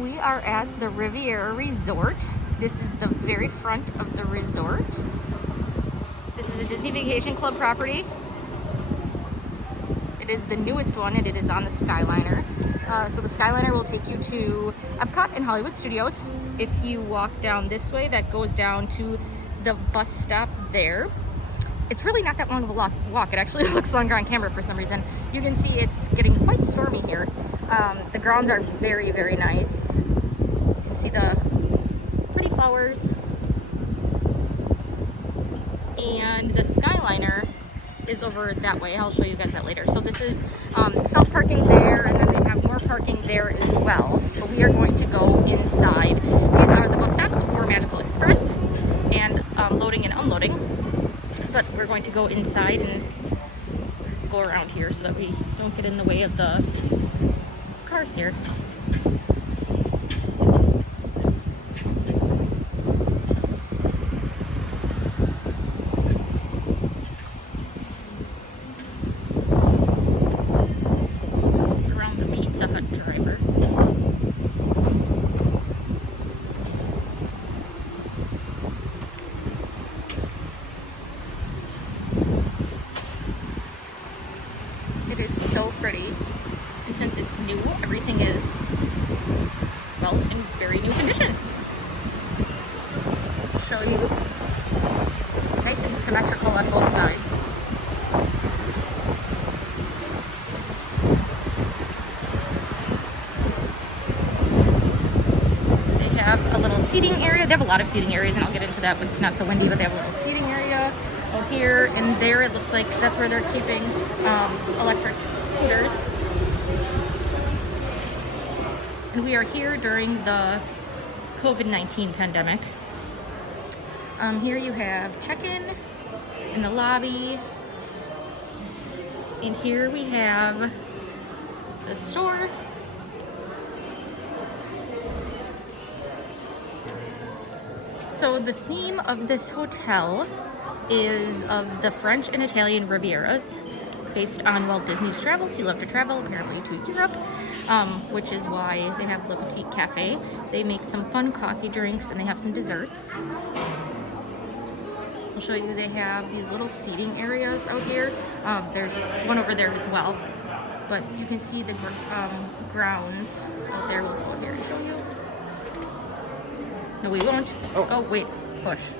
We are at the Riviera Resort. This is the very front of the resort. This is a Disney Vacation Club property. It is the newest one and it is on the Skyliner. So the Skyliner will take you to Epcot and Hollywood Studios. If you walk down this way, that goes down to the bus stop there. It's really not that long of a walk. It actually looks longer on camera for some reason. You can see it's getting quite stormy here. The grounds are very, very nice. You can see the pretty flowers. And the Skyliner is over that way. I'll show you guys that later. So this is self-parking there, and then they have more parking there as well. But we are going to go inside. These are the bus stops for Magical Express and loading and unloading. But we're going to go inside and go around here so that we don't get in the way of the cars here. Around the Pizza Hut driver. It is so pretty, and since it's new, everything is, well, in very new condition. I'll show you. It's nice and symmetrical on both sides. They have a little seating area. They have a lot of seating areas, and I'll get into that when it's not so windy, but they have a little seating area out here, and there it looks like that's where they're keeping electric scooters. And we are here during the COVID-19 pandemic. Here you have check-in in the lobby, and here we have the store. So the theme of this hotel is of the French and Italian Rivieras, based on Walt Disney's travels. He loved to travel, apparently, to Europe, which is why they have Le Petit Cafe. They make some fun coffee drinks, and they have some desserts. I'll show you, they have these little seating areas out here. There's one over there as well, but you can see the grounds out there. We'll go here and show you. No, we won't. Oh, wait, push.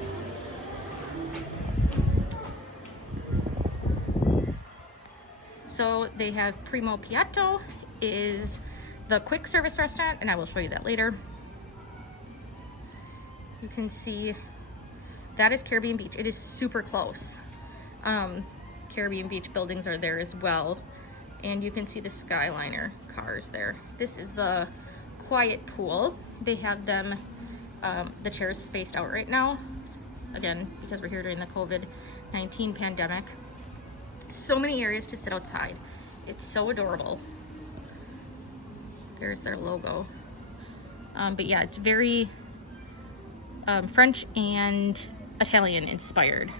So they have Primo Piatto is the quick service restaurant, and I will show you that later. You can see that is Caribbean Beach. It is super close. Caribbean Beach buildings are there as well. And you can see the Skyliner cars there. This is the quiet pool. They have them, the chairs spaced out right now. Again, because we're here during the COVID-19 pandemic. So many areas to sit outside. It's so adorable. There's their logo. But yeah, it's very French and Italian inspired.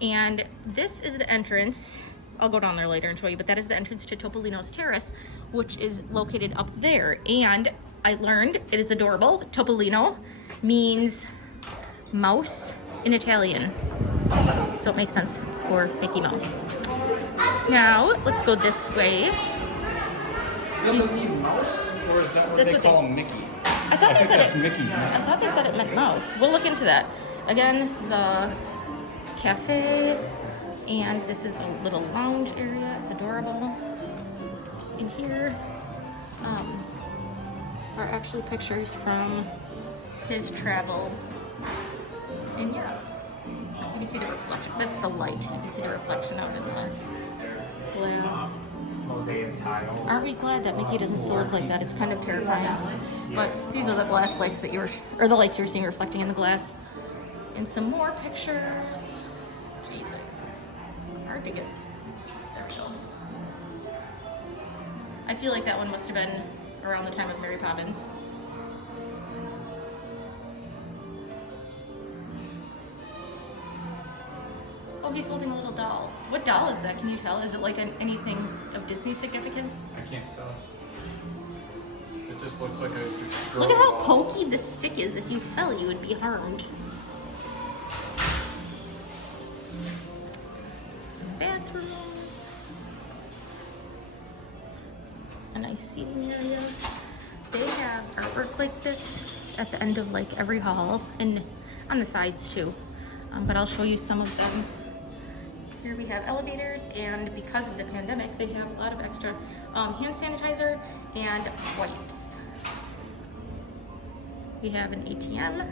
And this is the entrance. I'll go down there later and show you, but that is the entrance to Topolino's Terrace, which is located up there. And I learned it is adorable. Topolino means mouse in Italian. So it makes sense for Mickey Mouse. Now, let's go this way. Does it mean mouse, or is that what they call Mickey? I thought they said that's Mickey's name. I thought they said it meant mouse. We'll look into that. Again, the cafe, and this is a little lounge area. It's adorable. In here are actually pictures from his travels in Europe. You can see the reflection. That's the light. You can see the reflection out in the glass. Mosaic tile. Aren't we glad that Mickey doesn't still look like that? It's kind of terrifying. But these are the glass lights that the lights you were seeing reflecting in the glass. And some more pictures. Jeez, it's hard to get. There we go. I feel like that one must have been around the time of Mary Poppins. Oh, he's holding a little doll. What doll is that? Can you tell? Is it like anything of Disney significance? I can't tell. It It just looks like a. Look at how pokey the stick is. If you fell, you would be harmed. Some bathrooms. A nice seating area. They have artwork like this at the end of like every hall and on the sides too. But I'll show you some of them. Here we have elevators, and because of the pandemic, they have a lot of extra hand sanitizer and wipes. We have an ATM.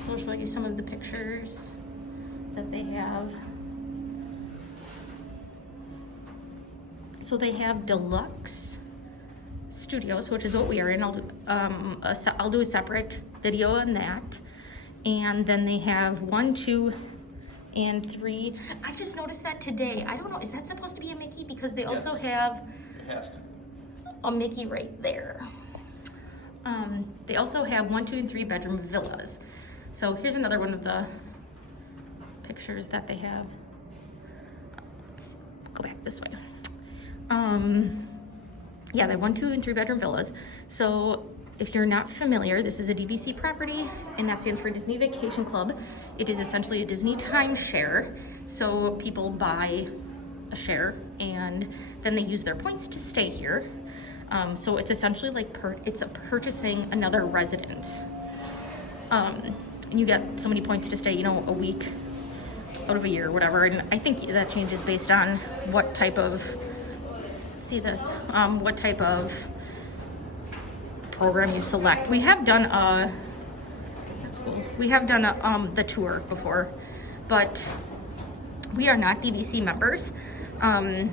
So I'll show you some of the pictures that they have. So they have deluxe studios, which is what we are in. I'll do a separate video on that. And then they have 1, 2, and 3. I just noticed that today. I don't know, is that supposed to be a Mickey? Because they also have It has to. a Mickey right there. They also have 1, 2, and 3 bedroom villas. So here's another one of the pictures that they have. Let's go back this way. Yeah, they have 1, 2, and 3 bedroom villas. So if you're not familiar, this is a DVC property, and that stands for Disney Vacation Club. It is essentially a Disney timeshare. So people buy a share and then they use their points to stay here. So it's essentially like purchasing another residence. And you get so many points to stay, you know, a week out of a year, whatever. And I think that changes based on what type of, what type of program you select. We have done that's cool. We have done the tour before, but we are not DVC members. I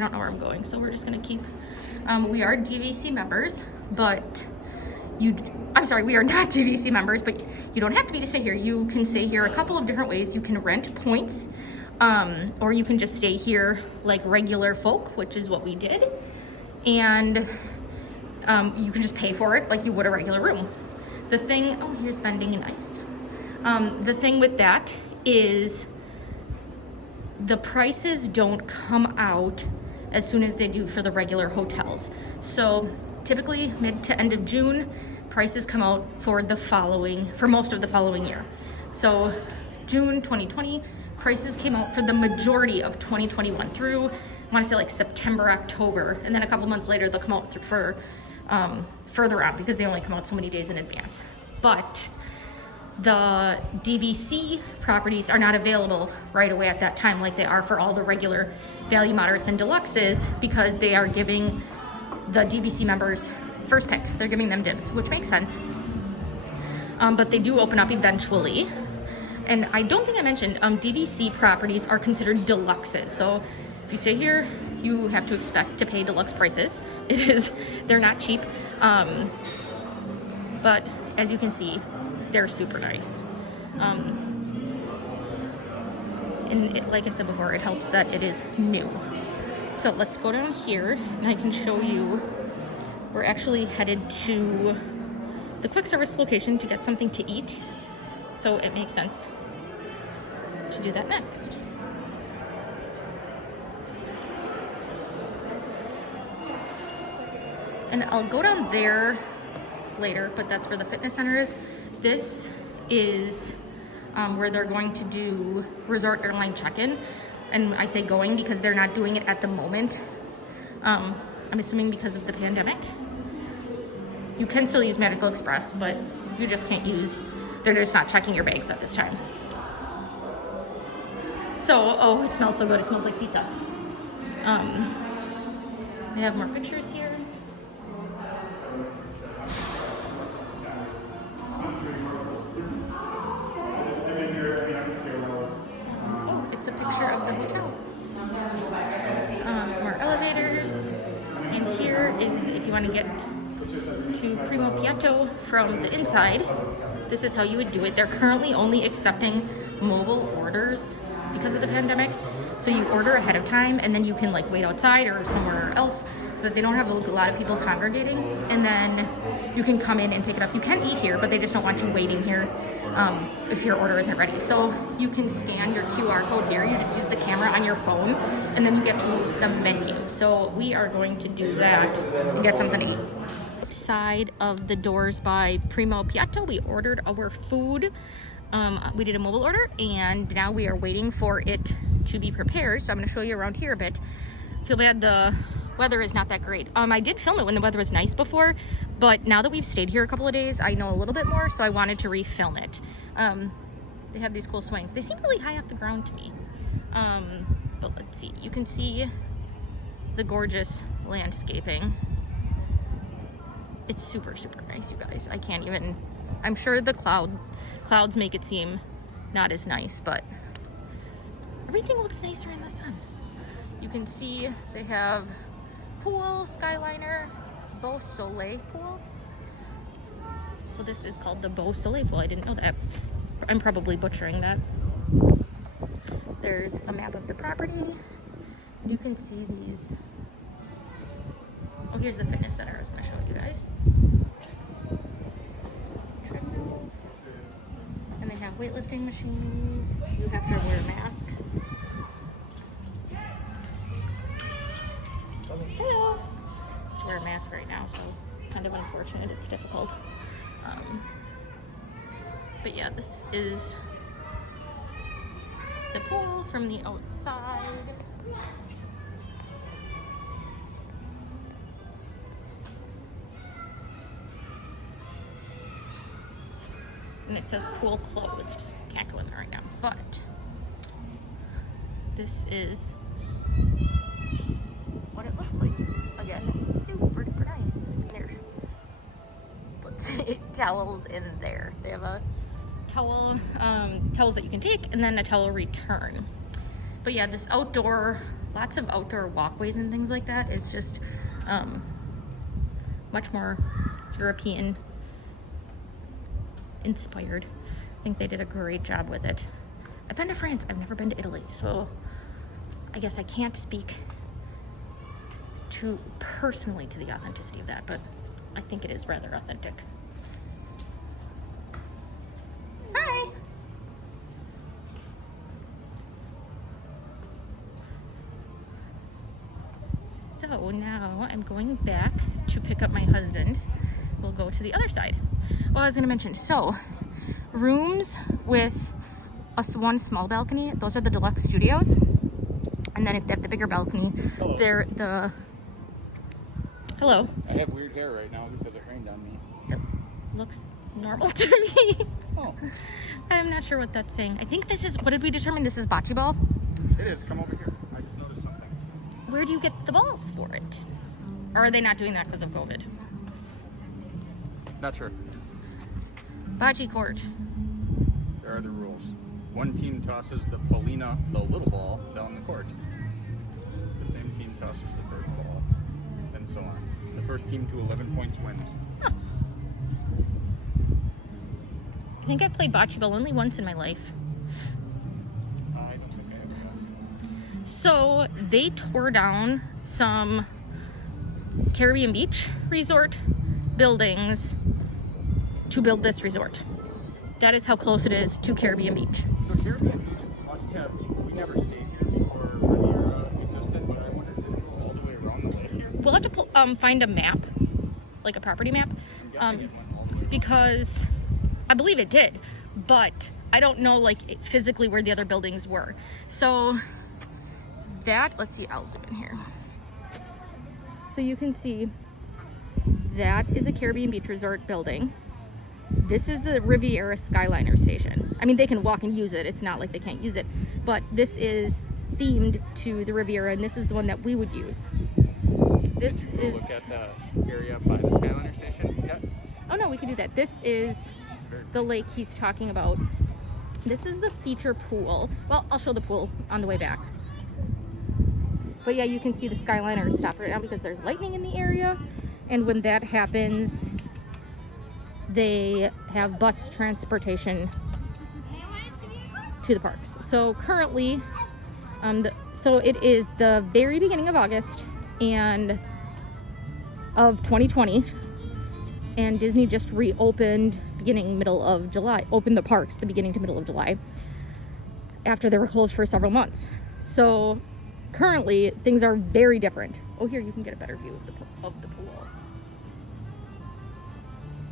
don't know where I'm going, so we're just gonna keep, we are DVC members, but I'm sorry, we are not DVC members, but you don't have to be to stay here. You can stay here a couple of different ways. You can rent points, or you can just stay here like regular folk, which is what we did. And you can just pay for it like you would a regular room. The thing, oh, here's vending and ice. The thing with that is the prices don't come out as soon as they do for the regular hotels. So typically mid to end of June, prices come out for most of the following year. So June 2020, prices came out for the majority of 2021 through, I want to say like September, October, and then a couple months later they'll come out for further out because they only come out so many days in advance. But the DVC properties are not available right away at that time like they are for all the regular value moderates and deluxes, because they are giving the DVC members first pick. They're giving them dibs, which makes sense. But they do open up eventually. And I don't think I mentioned, DVC properties are considered deluxes. So if you stay here, you have to expect to pay deluxe prices. They're not cheap. But as you can see, they're super nice. And like I said before, it helps that it is new. So let's go down here and I can show you, we're actually headed to the quick service location to get something to eat. So it makes sense to do that next. And I'll go down there later, but that's where the fitness center is. This is where they're going to do resort airline check-in. And I say going because they're not doing it at the moment. I'm assuming because of the pandemic. You can still use Medical Express, but you just can't use, they're just not checking your bags at this time. So, oh, it smells so good. It smells like pizza. They have more pictures here. Oh, it's a picture of the hotel. More elevators. And here is, if you want to get to Primo Piatto from the inside, this is how you would do it. They're currently only accepting mobile orders because of the pandemic. So you order ahead of time and then you can like wait outside or somewhere else so that they don't have a lot of people congregating, and then you can come in and pick it up. You can eat here, but they just don't want you waiting here if your order isn't ready. So you can scan your QR code here. You just use the camera on your phone, and then you get to the menu. So we are going to do that and get something to eat. Side of the Doors by Primo Piatto, we ordered our food. We did a mobile order, and now we are waiting for it to be prepared. So I'm going to show you around here a bit. Feel bad the weather is not that great. I did film it when the weather was nice before, but now that we've stayed here a couple of days, I know a little bit more, so I wanted to refilm it. They have these cool swings. They seem really high off the ground to me. But let's see. You can see the gorgeous landscaping. It's super, super nice, you guys. I can't even... I'm sure the clouds make it seem not as nice, but everything looks nicer in the sun. You can see they have pool, Skyliner, Beau Soleil pool. So this is called the Beau Soleil pool. I didn't know that. I'm probably butchering that. There's a map of the property. You can see these. Oh, here's the fitness center I was going to show you guys. Treadmills. And they have weightlifting machines. You have to wear a mask. Hello. I wear a mask right now, so kind of unfortunate. It's difficult. But yeah, this is the pool from the outside. And it says pool closed. Can't go in there right now, but this is what it looks like. Again, it's super duper nice. There's, let's see, towels in there. They have a towel, towels that you can take, and then a towel return. But yeah, this outdoor, lots of outdoor walkways and things like that is just much more European inspired. I think they did a great job with it. I've been to France, I've never been to Italy, so I guess I can't speak too personally to the authenticity of that, but I think it is rather authentic. Hi! So now I'm going back to pick up my husband. We'll go to the other side. Well, I was gonna mention, so rooms with one small balcony, those are the deluxe studios. And then if they have the bigger balcony, Hello. they're the... Hello. I have weird hair right now because it rained on me. Looks normal to me. Oh. I'm not sure what that's saying. I think this is, what did we determine? This is bocce ball? It is. Come over here. I just noticed something. Where do you get the balls for it? Or are they not doing that because of COVID? Not sure. Bocce court. There are the rules. One team tosses the Paulina, the little ball, down the court. The same team tosses the first ball, and so on. The first team to 11 points wins. Huh. I think I've played bocce ball only once in my life. I don't think I ever have. So they tore down some Caribbean Beach resort buildings to build this resort. That is how close it is to Caribbean Beach. So Caribbean Beach must have, we never stayed here before Riviera existed, but I wonder if they go all the way around the lake here? We'll have to find a map, like a property map, I'm guessing it went all the way because I believe it did, but I don't know like physically where the other buildings were. So that, let's see, I'll zoom in here. So you can see that is a Caribbean Beach Resort building. This is the Riviera Skyliner station. I mean, they can walk and use it. It's not like they can't use it, but this is themed to the Riviera, and this is the one that we would use. This Can you is... look at the area by the Skyliner station yet? Oh no, we can do that. This is the lake he's talking about. This is the feature pool. Well, I'll show the pool on the way back. But yeah, you can see the Skyliner is stopped right now because there's lightning in the area. And when that happens, they have bus transportation to the parks. So currently, so it is the very beginning of August and of 2020, and Disney just reopened middle of July, opened the parks the beginning to middle of July after they were closed for several months. So currently things are very different. Oh, here you can get a better view of the pool.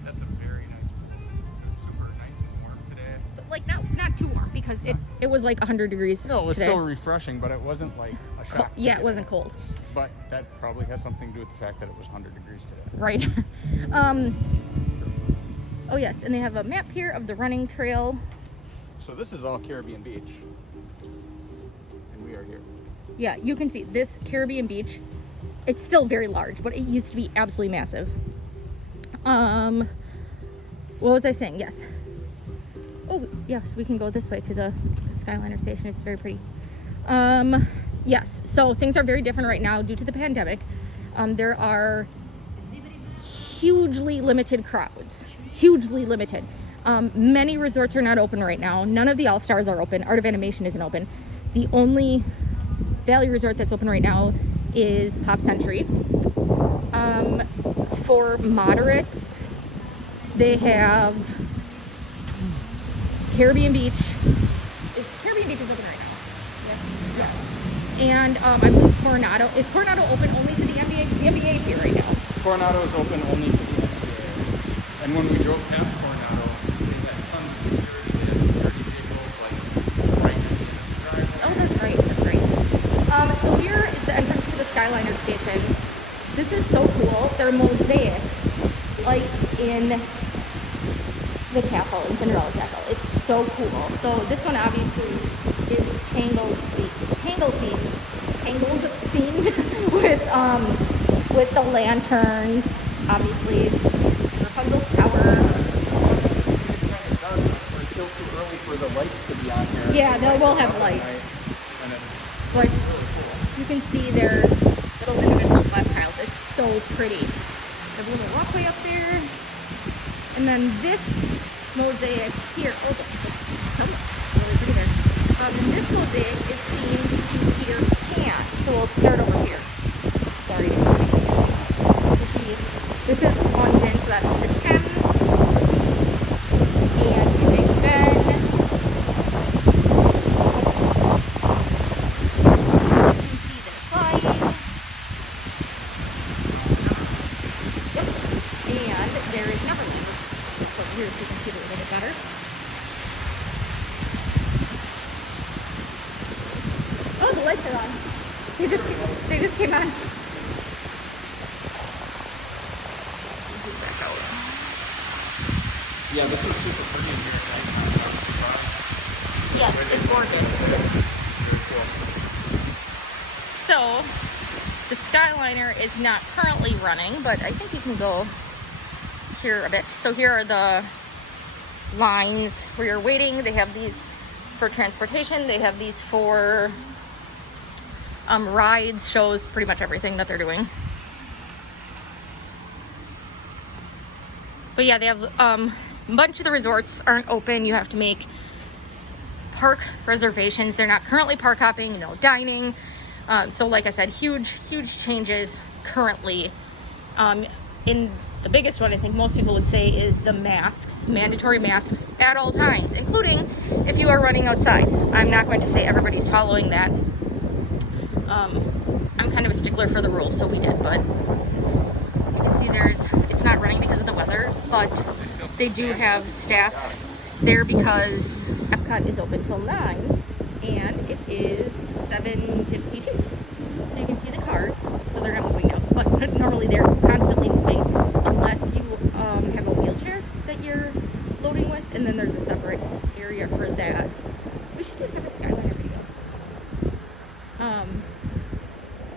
That's a very nice pool. It was super nice and warm today. But like not too warm because it was like 100 degrees. No, it was today. still refreshing, but it wasn't like a shock. Yeah, it wasn't cold. But that probably has something to do with the fact that it was 100 degrees today. Right. Oh yes, and they have a map here of the running trail. So this is all Caribbean Beach. And we are here. Yeah, you can see this Caribbean Beach. It's still very large, but it used to be absolutely massive. What was I saying? Yes. Oh, yes, we can go this way to the Skyliner station. It's very pretty. Yes, so things are very different right now due to the pandemic. There are hugely limited crowds. Hugely limited. Many resorts are not open right now. None of the All-Stars are open. Art of Animation isn't open. The only Valley resort that's open right now is Pop Century. For moderates, they have Caribbean Beach. Caribbean Beach is open right now. Yeah. And I believe Coronado. Is Coronado open only to the NBA? The NBA is here right now. Coronado is open only to the NBA. And when we drove past Coronado, they had tons of security. They had security vehicles like right in the driveway. Oh, that's right. That's right. So here is the entrance to the Skyliner station. This is so cool. They're mosaics, like in the castle, in Cinderella Castle. It's so cool. So this one obviously is tangled themed with the lanterns, obviously. Rapunzel's tower. It's kind of dark, but it's still too early for the lights to be on here. Yeah, they will have lights. And it's But really cool. you can see their little individual glass tiles. It's so pretty. There's a little walkway up there. And then this mosaic here. Oh, it's really pretty there. And this mosaic is themed to Peter Pan. So we'll start over here. Sorry. You see, this is London, so that's the Thames. And Big Ben. You can see them flying. Yep. And there is Neverland. Over here so you can see it a little bit better. Oh, the lights are on. They just came on. Yeah, this is super pretty in here at nighttime. Yes, it's gorgeous. Very cool. So, the Skyliner is not currently running, but I think you can go here a bit. So here are the lines where you're waiting. They have these for transportation. They have these for rides, shows, pretty much everything that they're doing. But yeah, they have a bunch of the resorts aren't open. You have to make park reservations. They're not currently park hopping, no dining. So like I said, huge changes currently. In the biggest one, I think most people would say, is the masks, mandatory masks at all times, including if you are running outside. I'm not going to say everybody's following that. I'm kind of a stickler for the rules, so we did, but you can see it's not running because of the weather, but they do have staff there because Epcot is open till 9 and it is 7:52. So you can see the cars, so they're not moving now, but normally they're constantly moving unless you have a wheelchair that you're loading with, and then there's a separate area for that. We should do a separate Skyliner show.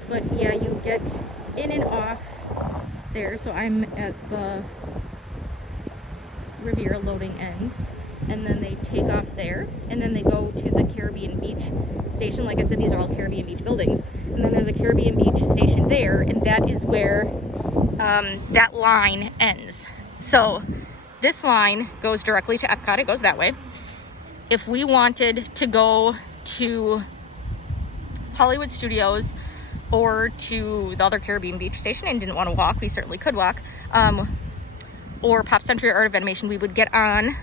But yeah, you get in and off there. So I'm at the Riviera loading end, and then they take off there, and then they go to the Caribbean Beach station. Like I said, these are all Caribbean Beach buildings, and then there's a Caribbean Beach station there, and that is where that line ends. So this line goes directly to Epcot. It goes that way. If we wanted to go to Hollywood Studios or to the other Caribbean Beach station and didn't want to walk, we certainly could walk. or Pop Century or Art of Animation, we would get on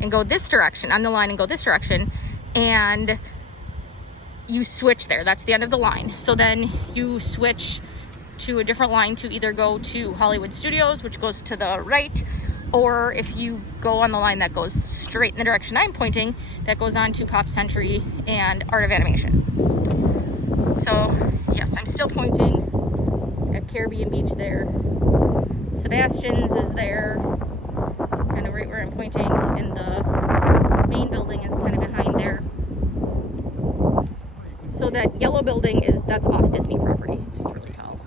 and go this direction, on the line and go this direction, and you switch there. That's the end of the line. So then you switch to a different line to either go to Hollywood Studios, which goes to the right, or if you go on the line that goes straight in the direction I'm pointing, that goes on to Pop Century and Art of Animation. So yes, I'm still pointing at Caribbean Beach there. Sebastian's is there, kind of right where I'm pointing, and the main building is kind of behind there. So that yellow building that's off Disney property. It's just really tall.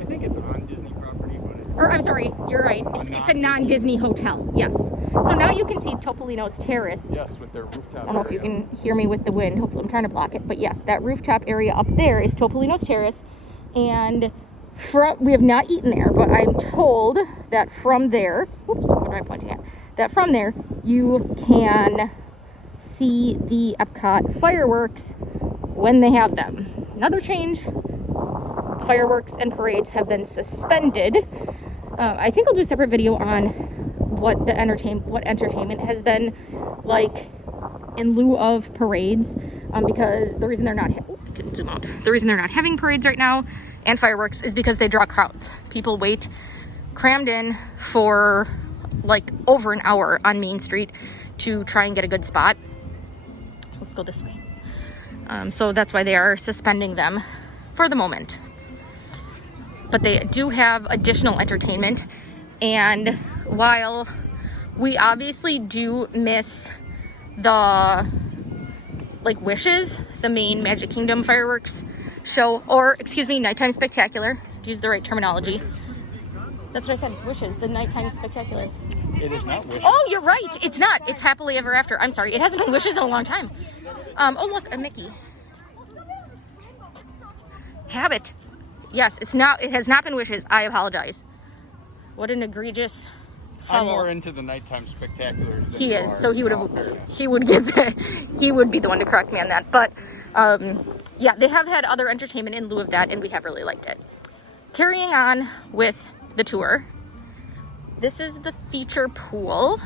I think it's on Disney property, but it's... Or I'm sorry, you're right. It's a non-Disney hotel. Yes. So now you can see Topolino's Terrace. Yes, with their rooftop I don't know if you can hear me with the wind. Hopefully I'm trying to block it. But yes, that rooftop area up there is Topolino's Terrace. And we have not eaten there, but I'm told that from there, oops, what am I pointing at? That from there, you can see the Epcot fireworks when they have them. Another change, fireworks and parades have been suspended. I think I'll do a separate video on what entertainment has been like in lieu of parades, because the reason they're not the reason they're not having parades right now and fireworks is because they draw crowds. People wait crammed in for like over an hour on Main Street to try and get a good spot. Let's go this way. So that's why they are suspending them for the moment. But they do have additional entertainment, and while we obviously do miss the Wishes, the main Magic Kingdom fireworks show, or excuse me, Nighttime Spectacular, to use the right terminology. That's what I said, Wishes, the Nighttime Spectacular. It is not Wishes. Oh, you're right, it's not. It's Happily Ever After. I'm sorry, it hasn't been Wishes in a long time. Oh look, a Mickey. Habit. Yes, it has not been Wishes. I apologize. What an egregious foul. I'm more into the Nighttime Spectaculars than He you is, are. so he would be the one to correct me on that. But yeah, they have had other entertainment in lieu of that, and we have really liked it. Carrying on with the tour, this is the feature pool.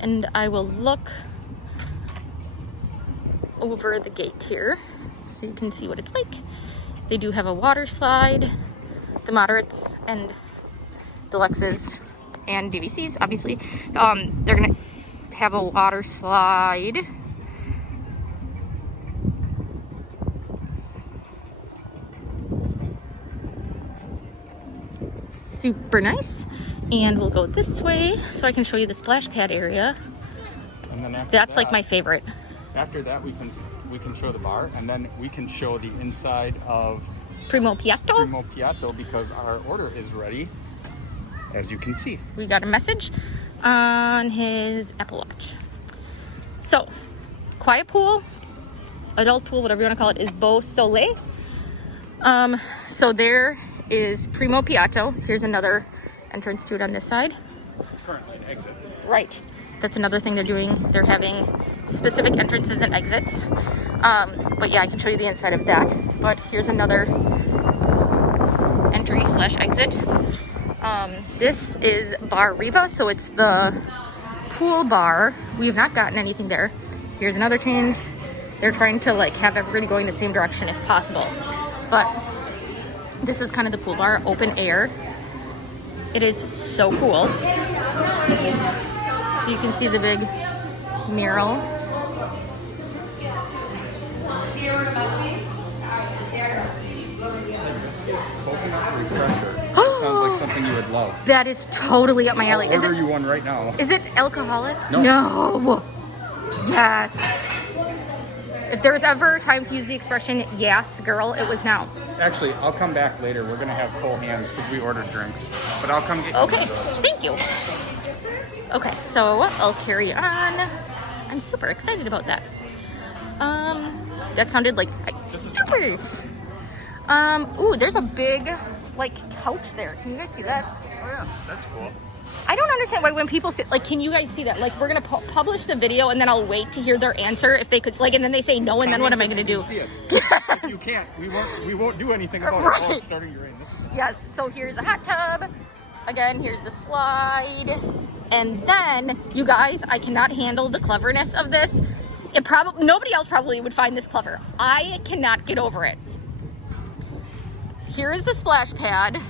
And I will look over the gate here so you can see what it's like. They do have a water slide, the moderates and deluxes and DVCs, obviously. They're gonna have a water slide. Super nice. And we'll go this way so I can show you the splash pad area. And then after That's that, like my favorite. After that, we can show the bar, and then we can show the inside of Primo Piatto. Because our order is ready, as you can see. We got a message on his Apple Watch. So, quiet pool, adult pool, whatever you want to call it, is Beau Soleil. So there is Primo Piatto. Here's another entrance to it on this side. Currently an exit. Right. That's another thing they're doing. They're having specific entrances and exits. But yeah, I can show you the inside of that. But here's another entry/exit. This is Bar Riva, so it's the pool bar. We have not gotten anything there. Here's another change. They're trying to have everybody going the same direction if possible. But this is kind of the pool bar, open air. It is so cool. So you can see the big mural. Coconut refresher. Sounds like something you would love. That is totally up my alley. I'll order you one right now. Is it alcoholic? No. No. Yes. If there's ever a time to use the expression, yes, girl, it was now. Actually, I'll come back later. We're going to have full hands because we ordered drinks. But I'll come get you Okay, one of those. thank you. Okay, so I'll carry on. I'm super excited about that. That sounded like super. Ooh, there's a big couch there. Can you guys see that? Oh yeah, that's cool. I don't understand why when people say, can you guys see that? We're going to publish the video and then I'll wait to hear their answer if they could, and then they say no, and then what am I going to do? See it. It's You can't. We won't do anything about it. Oh, it's starting to rain. Yes, so here's a hot tub. Again, here's the slide. And then, you guys, I cannot handle the cleverness of this. Nobody else probably would find this clever. I cannot get over it. Here is the splash pad.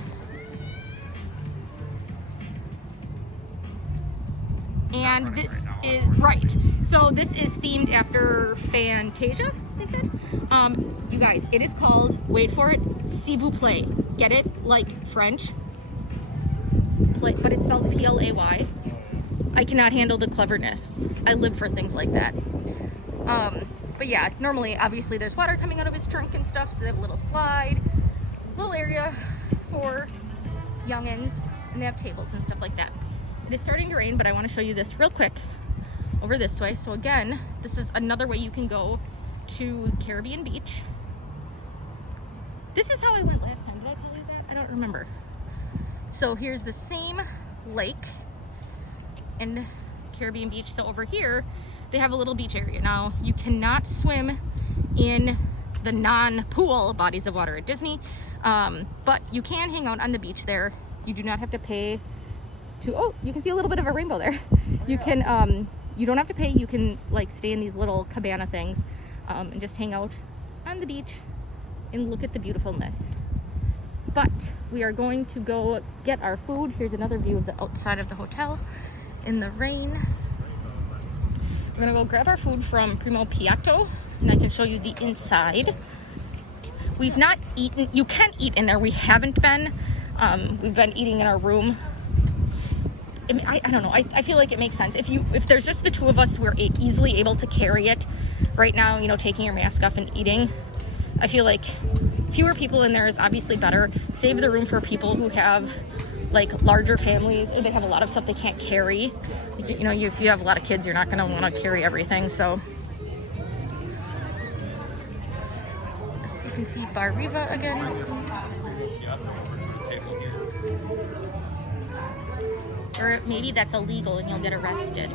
And this is, right, so this is themed after Fantasia, they said. You guys, it is called, wait for it, s'il vous plaît. Get it? Like French. Play, but it's spelled P-L-A-Y. I cannot handle the cleverness. I live for things like that. But yeah, normally, obviously, there's water coming out of his trunk and stuff, so they have a little slide, little area for youngins, and they have tables and stuff like that. It is starting to rain, but I want to show you this real quick over this way. So again, this is another way you can go to Caribbean Beach. This is how I went last time. Did I tell you that? I don't remember. So here's the same lake in Caribbean Beach. So over here, they have a little beach area. Now, you cannot swim in the non-pool bodies of water at Disney, but you can hang out on the beach there. You do not have to pay to, oh, you can see a little bit of a rainbow there. You can, you don't have to pay. You can like stay in these little cabana things and just hang out on the beach and look at the beautifulness. But we are going to go get our food. Here's another view of the outside of the hotel in the rain. We're gonna go grab our food from Primo Piatto, and I can show you the inside. We've not eaten, you can eat in there, we haven't been. We've been eating in our room. I don't know, I feel like it makes sense. If there's just the two of us, we're easily able to carry it. Right now, you know, taking your mask off and eating, I feel like fewer people in there is obviously better. Save the room for people who have like larger families, or they have a lot of stuff they can't carry. You know, if you have a lot of kids, you're not going to want to carry everything. So, as you can see, Bar Riva again. Or maybe that's illegal and you'll get arrested.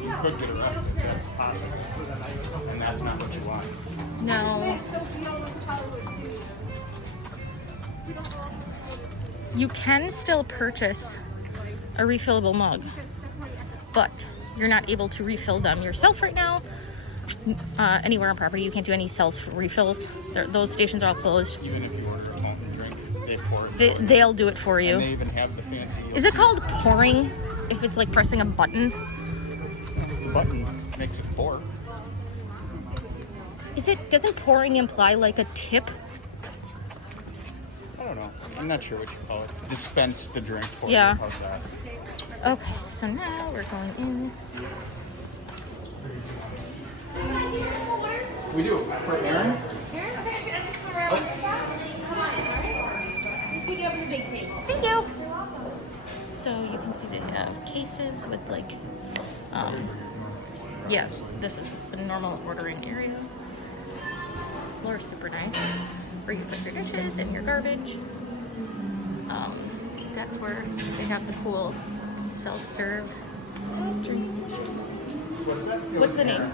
You could get arrested. That's possible, and that's not what you want. No. You can still purchase a refillable mug, but you're not able to refill them yourself right now. Anywhere on property, you can't do any self refills. Those stations are all closed. Even if you order a fountain drink, they pour it. They'll do it for you. And they even have the fancy. Is it called pouring? If it's like pressing a button? The button makes it pour. Doesn't pouring imply like a tip? I don't know. I'm not sure what you call it. Dispense the drink for you. Yeah. How's that? Okay, so now we're going in. We do. For Aaron? Thank you. So you can see they have cases with like, yes, this is the normal ordering area. Floor's super nice. Where you put your dishes and your garbage. That's where they have the cool self-serve drink stations. What's the name?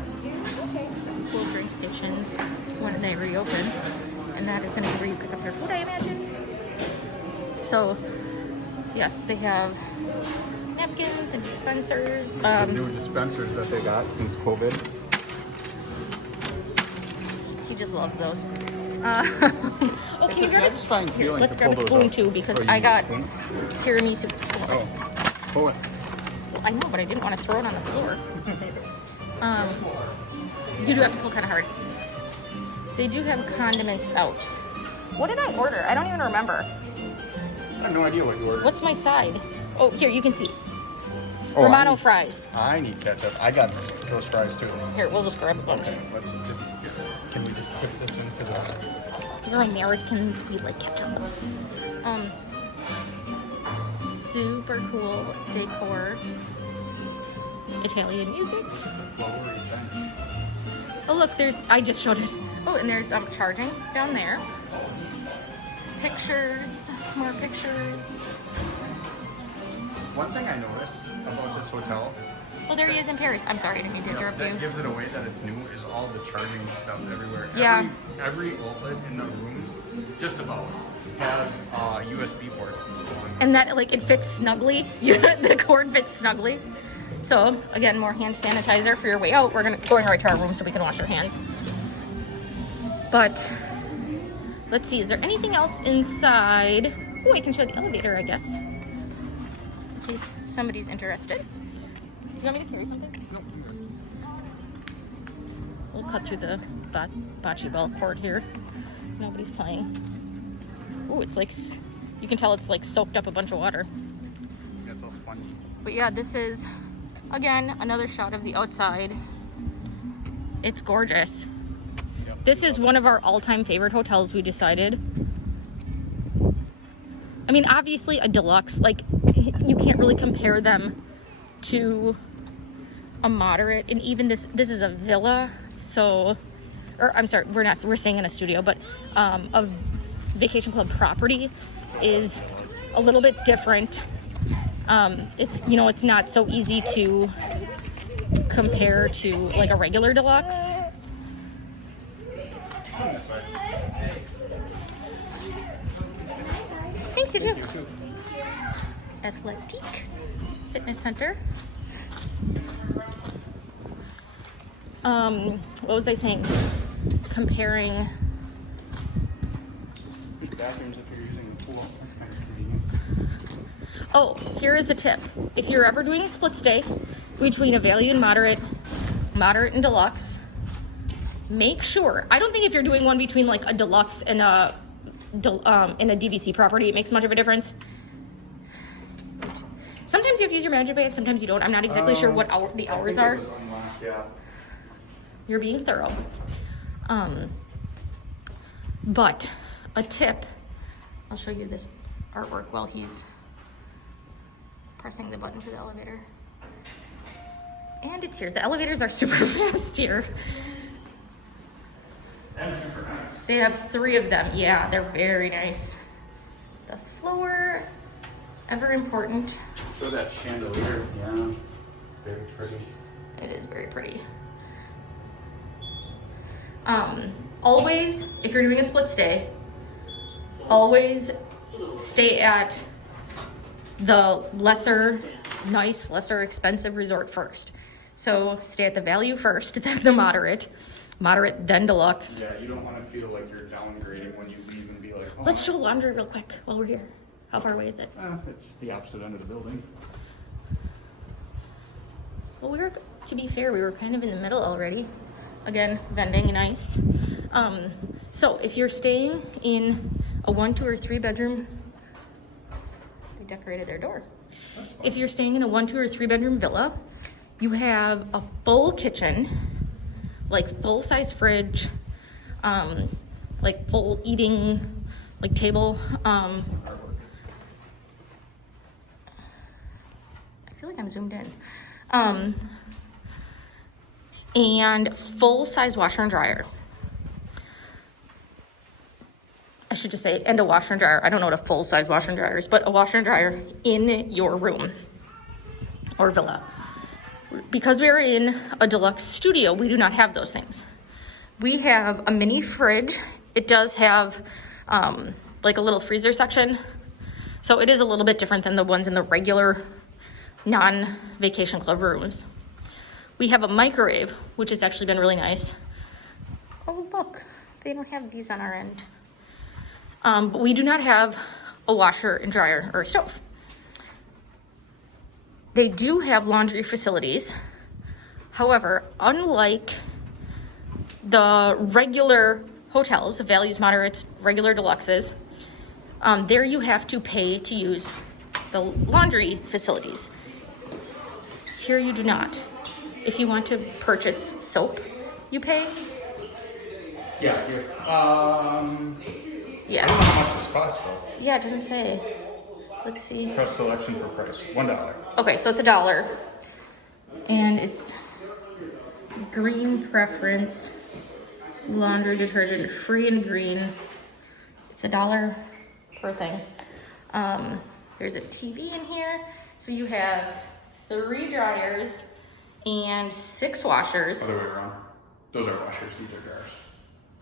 Cool drink stations when they reopen. And that is going to be where you pick up your food, I imagine. So, yes, they have napkins and dispensers. The new dispensers that they got since COVID. He just loves those. It's a satisfying feeling. Let's to grab a pull those spoon out. too, because Oh, you I need a got spoon? tiramisu. Oh, pull it. Well, I know, but I didn't want to throw it on the floor. You do have to pull kind of hard. They do have condiments out. What did I order? I don't even remember. I have no idea what you ordered. What's my side? Oh, here, you can see. Oh, Romano I need- fries. I need ketchup. I got those fries too. Here, we'll just grab a bunch. Okay, let's just. Can we just tip this into the? You're Americans, we like ketchup. Super cool decor. Italian music. Oh look, I just showed it. Oh, and there's charging down there. Pictures, more pictures. One thing I noticed about this hotel Oh, there he is in Paris. I'm sorry, I didn't mean to interrupt you. That gives it away that it's new is all the charging stuff everywhere. Yeah. Every outlet in the room, just about, has USB ports. And that, like, it fits snugly. The cord fits snugly. So, again, more hand sanitizer for your way out. We're going right to our room so we can wash our hands. But, let's see, is there anything else inside? Oh, I can show the elevator, I guess. In case somebody's interested. You want me to carry something? Nope. We'll cut through the bocce ball court here. Nobody's playing. Oh, it's like, you can tell it's like soaked up a bunch of water. Yeah, it's all spongy. But yeah, this is, again, another shot of the outside. It's gorgeous. Yep. This is one of our all-time favorite hotels, we decided. I mean, obviously a deluxe, like, you can't really compare them to a moderate. And even this is a villa, so, or I'm sorry, we're staying in a studio, but a vacation club property is a little bit different. It's, you know, it's not so easy to compare to like a regular deluxe. Thanks, you too. Athletic Fitness Center. What was I saying? Comparing. There's bathrooms if you're using the pool. That's kind of convenient. Oh, here is a tip. If you're ever doing a split stay between a value and moderate and deluxe, make sure, I don't think if you're doing one between like a deluxe and a DVC property, it makes much of a difference. Sometimes you have to use your magic bag, sometimes you don't. I'm not exactly sure what the hours are. Yeah. You're being thorough. But a tip, I'll show you this artwork while he's pressing the button for the elevator. And it's here. The elevators are super fast here. That's super nice. They have 3 of them. Yeah, they're very nice. The floor, ever important. Show that chandelier. Yeah, very pretty. It is very pretty. Always, if you're doing a split stay, always stay at the lesser expensive resort first. So stay at the value first, then the moderate, then deluxe. Yeah, you don't want to feel like you're downgrading when you leave and be like, oh, Let's do laundry real quick while we're here. How far away is it? It's the opposite end of the building. Well, to be fair, we were kind of in the middle already. Again, vending, nice. So if you're staying in a 1, 2, or 3 bedroom, they decorated their door. If you're staying in a 1, 2, or 3 bedroom villa, you have a full kitchen, like full size fridge, like full eating, like table. I feel like I'm zoomed in. And full-size washer and dryer. I should just say, and a washer and dryer. I don't know what a full-size washer and dryer is, but a washer and dryer in your room or villa. Because we are in a deluxe studio, we do not have those things. We have a mini fridge. It does have like a little freezer section. So it is a little bit different than the ones in the regular non-vacation club rooms. We have a microwave, which has actually been really nice. Oh, look, they don't have these on our end. But we do not have a washer and dryer or a stove. They do have laundry facilities. However, unlike the regular hotels, values, moderates, regular deluxes, there you have to pay to use the laundry facilities. Here you do not. If you want to purchase soap, you pay. Yeah. I Yeah. don't know how much this costs though. Yeah, it doesn't say. Let's see. Press selection for price. $1. Okay, so it's $1. And it's green preference, laundry detergent, free and green. It's $1 per thing. There's a TV in here. So you have 3 dryers, and 6 washers. Other way around. Those are washers, these are dryers.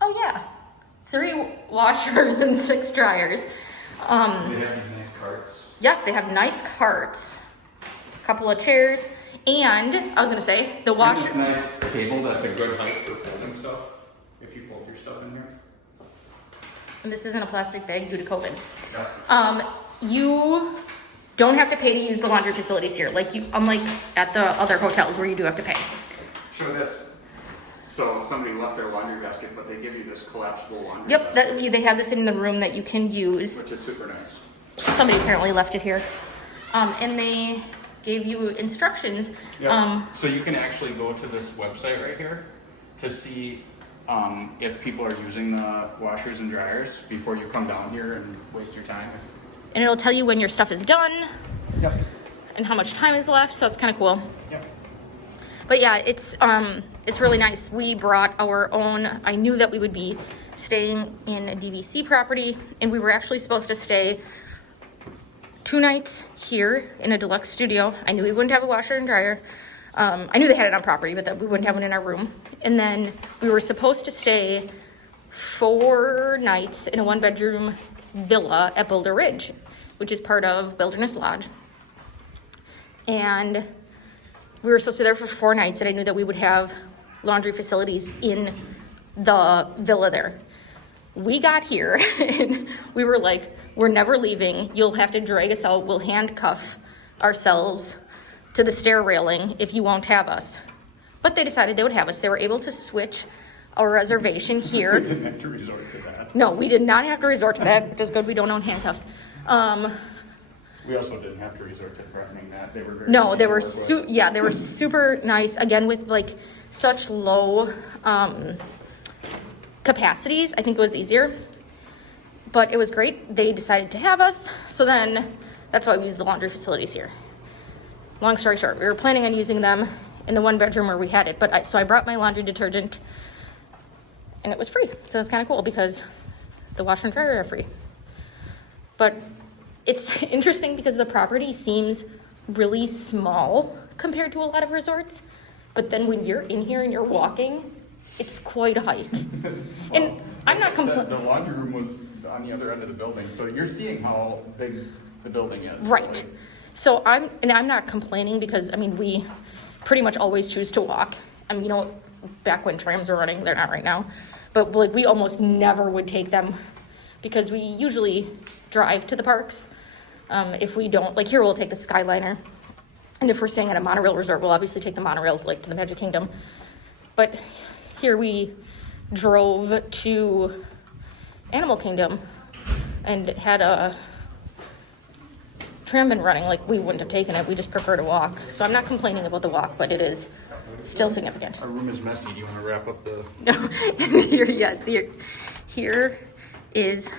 Oh yeah, 3 washers and 6 dryers. They have these nice carts. Yes, they have nice carts. A couple of chairs. And I was gonna say, the washer. This nice table that's a good height for folding stuff. If you fold your stuff in here. And this isn't a plastic bag due to COVID. Yeah. You don't have to pay to use the laundry facilities here, unlike at the other hotels where you do have to pay. Show this. So somebody left their laundry basket, but they give you this collapsible laundry Yep, basket. they have this in the room that you can use. Which is super nice. Somebody apparently left it here. And they gave you instructions. Yeah. So you can actually go to this website right here to see if people are using the washers and dryers before you come down here and waste your time. And it'll tell you when your stuff is done. Yep. And how much time is left, so it's kind of cool. Yep. But yeah, it's really nice. We brought our own. I knew that we would be staying in a DVC property, and we were actually supposed to stay 2 nights here in a deluxe studio. I knew we wouldn't have a washer and dryer. I knew they had it on property, but that we wouldn't have one in our room. And then we were supposed to stay 4 nights in a 1-bedroom villa at Boulder Ridge, which is part of Wilderness Lodge. And we were supposed to be there for 4 nights, and I knew that we would have laundry facilities in the villa there. We got here, and we were like, we're never leaving. You'll have to drag us out. We'll handcuff ourselves to the stair railing if you won't have us. But they decided they would have us. They were able to switch our reservation here. We didn't have to resort to that. No, we did not have to resort to that, which is good. We don't own handcuffs. We also didn't have to resort to threatening that. They were very No, easy they to were work with. they were super nice. Again, with like such low capacities, I think it was easier. But it was great. They decided to have us, so then that's why we use the laundry facilities here. Long story short, we were planning on using them in the 1-bedroom where we had it, but so I brought my laundry detergent, and it was free. So that's kind of cool because the washer and dryer are free. But it's interesting because the property seems really small compared to a lot of resorts, but then when you're in here and you're walking, it's quite a hike. And I'm not complaining. The laundry room was on the other end of the building, so you're seeing how big the building is. Right. Like, So I'm not complaining because, I mean, we pretty much always choose to walk. I mean, back when trams were running, they're not right now, but like we almost never would take them because we usually drive to the parks. If we don't, like here, we'll take the Skyliner. And if we're staying at a monorail resort, we'll obviously take the monorail like to the Magic Kingdom. But here we drove to Animal Kingdom and had a tram been running, like we wouldn't have taken it. We just prefer to walk. So I'm not complaining about the walk, but it is still significant. Our room is messy. Do you want to wrap up the... No, here is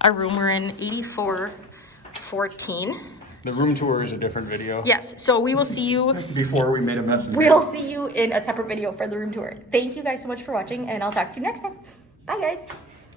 our room. We're in 8414. The room tour is a different video. Yes, so we will see you. Before we made a mess. We'll see you in a separate video for the room tour. Thank you guys so much for watching, and I'll talk to you next time. Bye, guys.